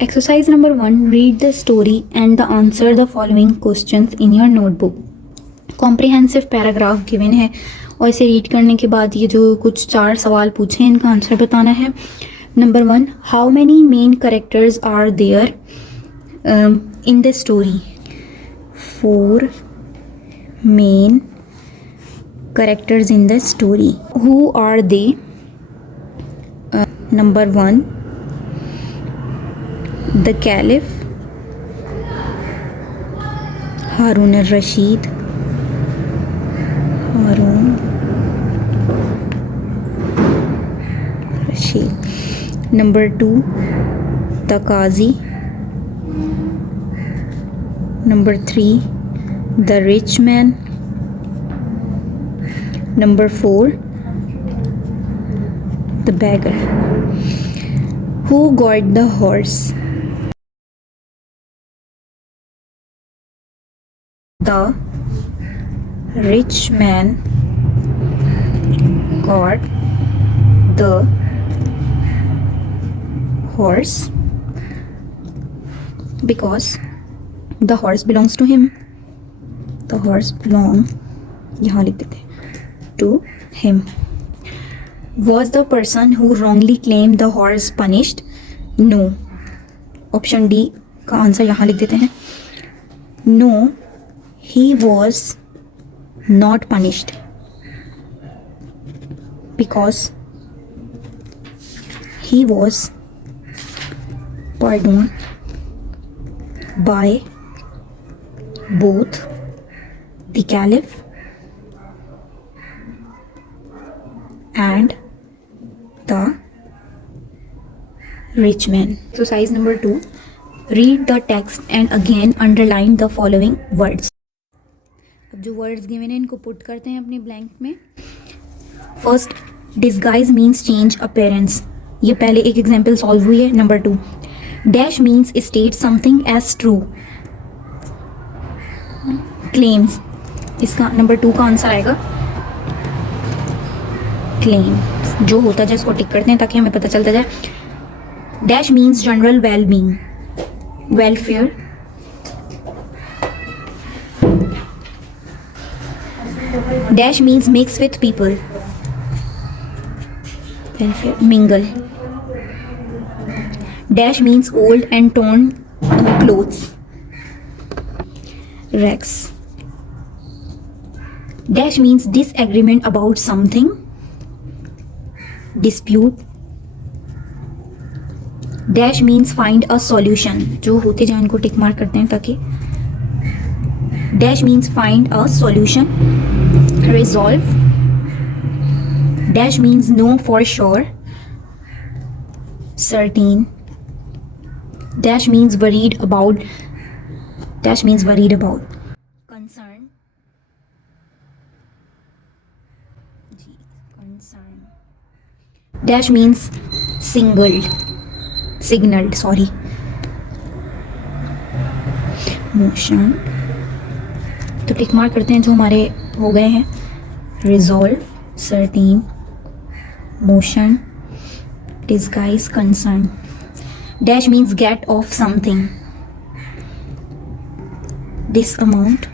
Exercise number 1. Read the story and answer the following questions in your notebook. Comprehensive paragraph given है और इसे रीड करने के बाद ये जो कुछ 4 सवाल पूछे हैं इनका आंसर बताना है. Number 1. How many main characters are there in the story? 4 main characters in the story. Who are they? Number 1. The Caliph, Harun al-Rashid, Number 2, the Qazi. Number 3, the rich man. Number 4, the beggar. Who got the horse? The rich man got the horse because the horse belongs to him. The horse belong, यहाँ लिख देते to him. Was the person who wrongly claimed the horse punished? No. Option D का आंसर यहाँ लिख देते हैं. No, he was not punished because he was pardoned by both the Caliph and the rich man. Exercise number 2. Read the text and again underline the following words. अब जो words given हैं इनको पुट करते हैं अपने ब्लैंक में. First, disguise means change appearance. ये पहले एक एग्जांपल सॉल्व हुई है. Number 2, dash means state something as true. Claims, इसका नंबर 2 का आंसर आएगा क्लेम. जो होता जाए इसको टिक करते हैं ताकि हमें पता चलता जाए. Dash means general wellbeing, welfare. Dash means mix with people, mingle. Dash means old and torn clothes, rags. Dash means disagreement about something, dispute. Dash means find a solution. जो होते जाए उनको टिक मार्क करते हैं ताकि. Dash means find a solution, resolve. Dash means know for sure, certain. Dash means worried about. Dash means worried about. Concern. Concern. Dash means signaled, sorry. Motion. तो tick mark करते हैं जो हमारे हो गए हैं. Resolve, certain, motion, disguise, concern. Dash means get of something, this amount.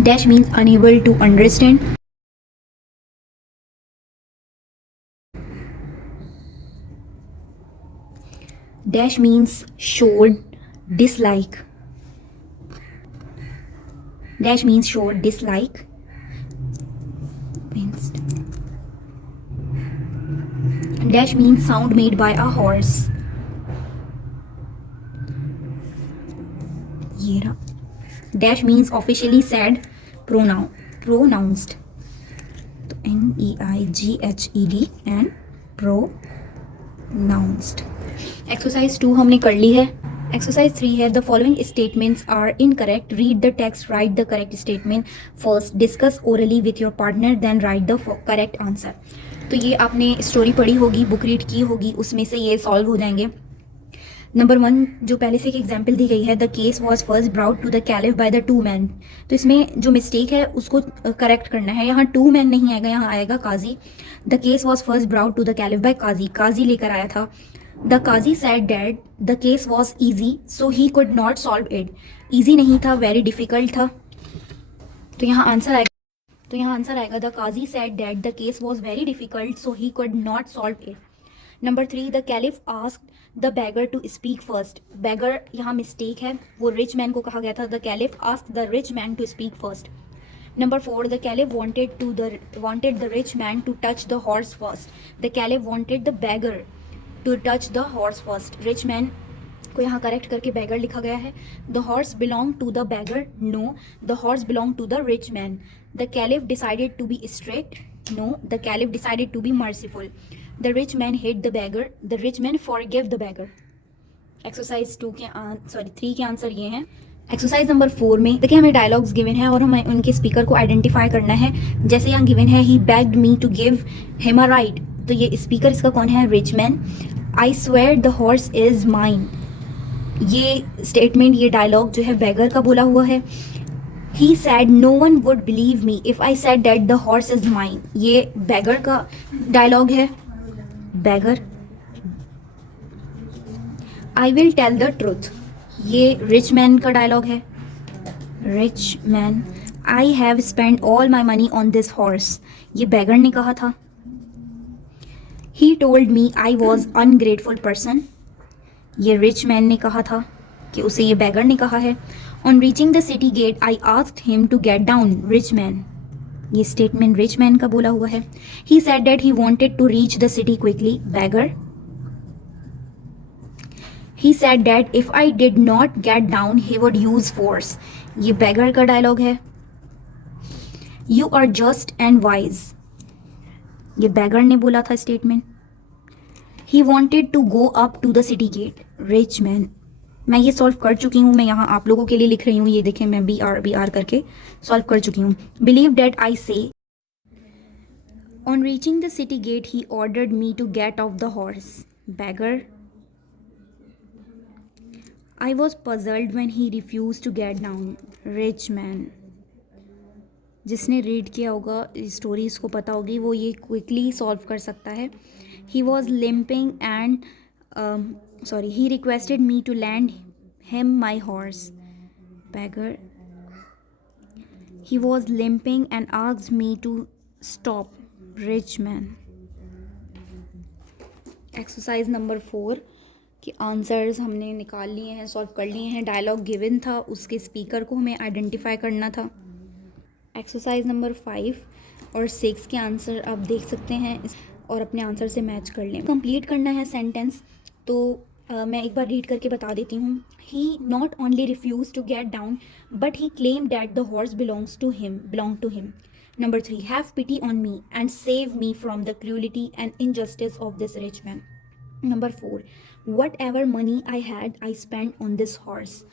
Dash means unable to understand. Dash means showed dislike. Dash means show dislike. Dash means sound made by a horse. Dash means officially said, pronounced. NEIGHED and pronounced. Exercise 2 हमने कर ली है. Exercise 3 है. The following statements are incorrect. Read the text, write the correct statement first. Discuss orally with your partner, then write the correct answer. तो ये आपने स्टोरी पढ़ी होगी, book read की होगी, उसमें से ये सॉल्व हो जाएंगे. नंबर 1 जो पहले से एक एग्जाम्पल दी गई है, the case was first brought to the caliph by the two man, तो इसमें जो मिस्टेक है उसको करेक्ट करना है। यहाँ टू मैन नहीं आएगा, यहाँ आएगा qazi. The case was first brought to the caliph by qazi, qazi लेकर आया था। The qazi said that the case was easy so he could not solve it, easy नहीं था, वेरी डिफिकल्ट था। तो यहाँ आंसर आएगा the qazi said that the case was very difficult so he could not solve it. Number 3 the caliph asked the beggar to speak first, beggar यहाँ मिस्टेक है, वो rich man को कहा गया था। The caliph asked the rich man to speak first. Number 4 the caliph wanted the rich man to touch the horse first, the caliph wanted the beggar to touch the horse first, rich man को यहाँ करेक्ट करके बैगर लिखा गया है। The horse belong to the beggar, no the horse belong to the rich man. The caliph decided to be strict, no the caliph decided to be merciful. The rich man hate the beggar, the rich man forgive the beggar. Exercise 3 के आंसर ये हैं। Exercise number 4 में देखिए हमें dialogues given है और हमें उनके स्पीकर को आइडेंटिफाई करना है। जैसे यहाँ गिवन है he begged me to give him a ride, तो ये स्पीकर इसका कौन है? Rich man. I swear the horse is mine, ये स्टेटमेंट, ये डायलॉग जो है बैगर का बोला हुआ है। He said no one would believe me if I said that the horse is mine, ये बैगर का डायलॉग है, beggar. I will tell the truth, ये रिच मैन का डायलॉग है, rich man. I have spend all my money on this horse, ये beggar ने कहा था। He told me I was ungrateful person, ये रिच मैन ने कहा था कि उसे ये बैगर ने कहा है। On reaching the city gate I asked him to get down, rich man, ये स्टेटमेंट रिच मैन का बोला हुआ है। He said that he wanted to reach the city quickly, beggar. He said that if I did not get down he would use force, ये beggar का dialogue है। You are just and wise, ये beggar ने बोला था statement. He wanted to go up to the city gate, rich man. मैं ये सॉल्व कर चुकी हूँ, मैं यहाँ आप लोगों के लिए लिख रही हूँ, ये देखें मैं बी आर करके सॉल्व कर चुकी हूँ। Believe that I say, on reaching the city gate he ordered me to get off the horse, beggar. I was puzzled when he refuse to get down, rich man. जिसने read किया होगा स्टोरी, इसको पता होगी, वो ये क्विकली सॉल्व कर सकता है। He was limping and he requested me to lend him my horse, beggar. He was limping and asked me to stop, rich man. Exercise number 4 के आंसर्स हमने निकाल लिए हैं, सॉल्व कर लिए हैं। डायलॉग गिवन था, उसके स्पीकर को हमें आइडेंटिफाई करना था। एक्सरसाइज नंबर 5 और 6 के आंसर आप देख सकते हैं और अपने आंसर से मैच कर लें। कंप्लीट करना है सेंटेंस, तो मैं एक बार रीड करके बता देती हूँ। He not only refuse to get down but he claim that the horse belong to him. Number 3, have pity on me and save me from the cruelty and injustice of this rich man. Number 4, whatever money I had I spend on this horse,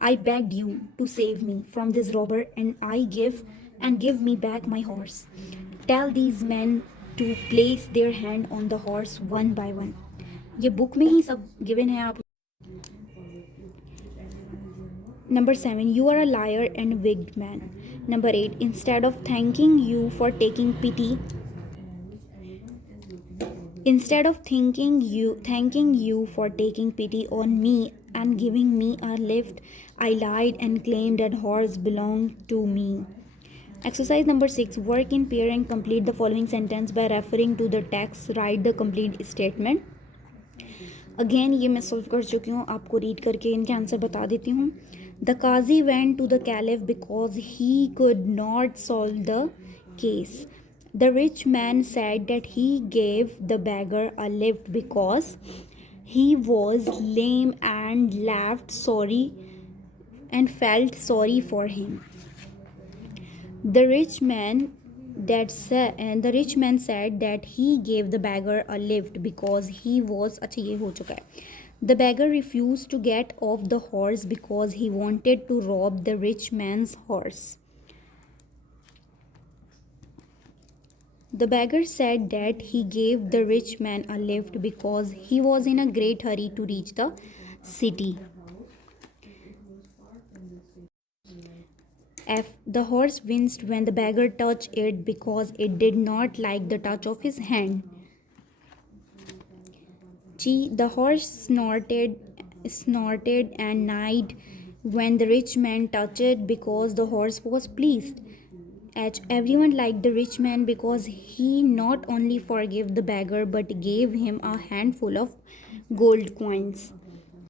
I begged you to save me from this robber and give me back my horse. Tell these men to place their hand on the horse one by one. ये बुक में ही सब गिवन है आप। Number 7, you are a liar and wicked man. Number 8, instead of thanking you for taking pity, thanking you for taking pity on me and giving me a lift, I lied and claimed that horse belonged to me. Exercise number 6, work in pair and complete the following sentence by referring to the text. Write the complete statement. Again ये मैं सॉल्व कर चुकी हूँ, आपको रीड करके इनके आंसर बता देती हूँ। The qazi went to the caliph because he could not solve the case. The rich man said that he gave the beggar a lift because he was lame and felt sorry for him. The rich man said that he gave the beggar a lift because he was, अच्छा ये हो चुका है। The beggar refused to get off the horse because he wanted to rob the rich man's horse. The beggar said that he gave the rich man a lift because he was in a great hurry to reach the city. F. The horse winced when the beggar touched it because it did not like the touch of his hand. G. The horse snorted and neighed when the rich man touched it because the horse was pleased. H. Everyone liked the rich man because he not only forgave the beggar but gave him a handful of gold coins.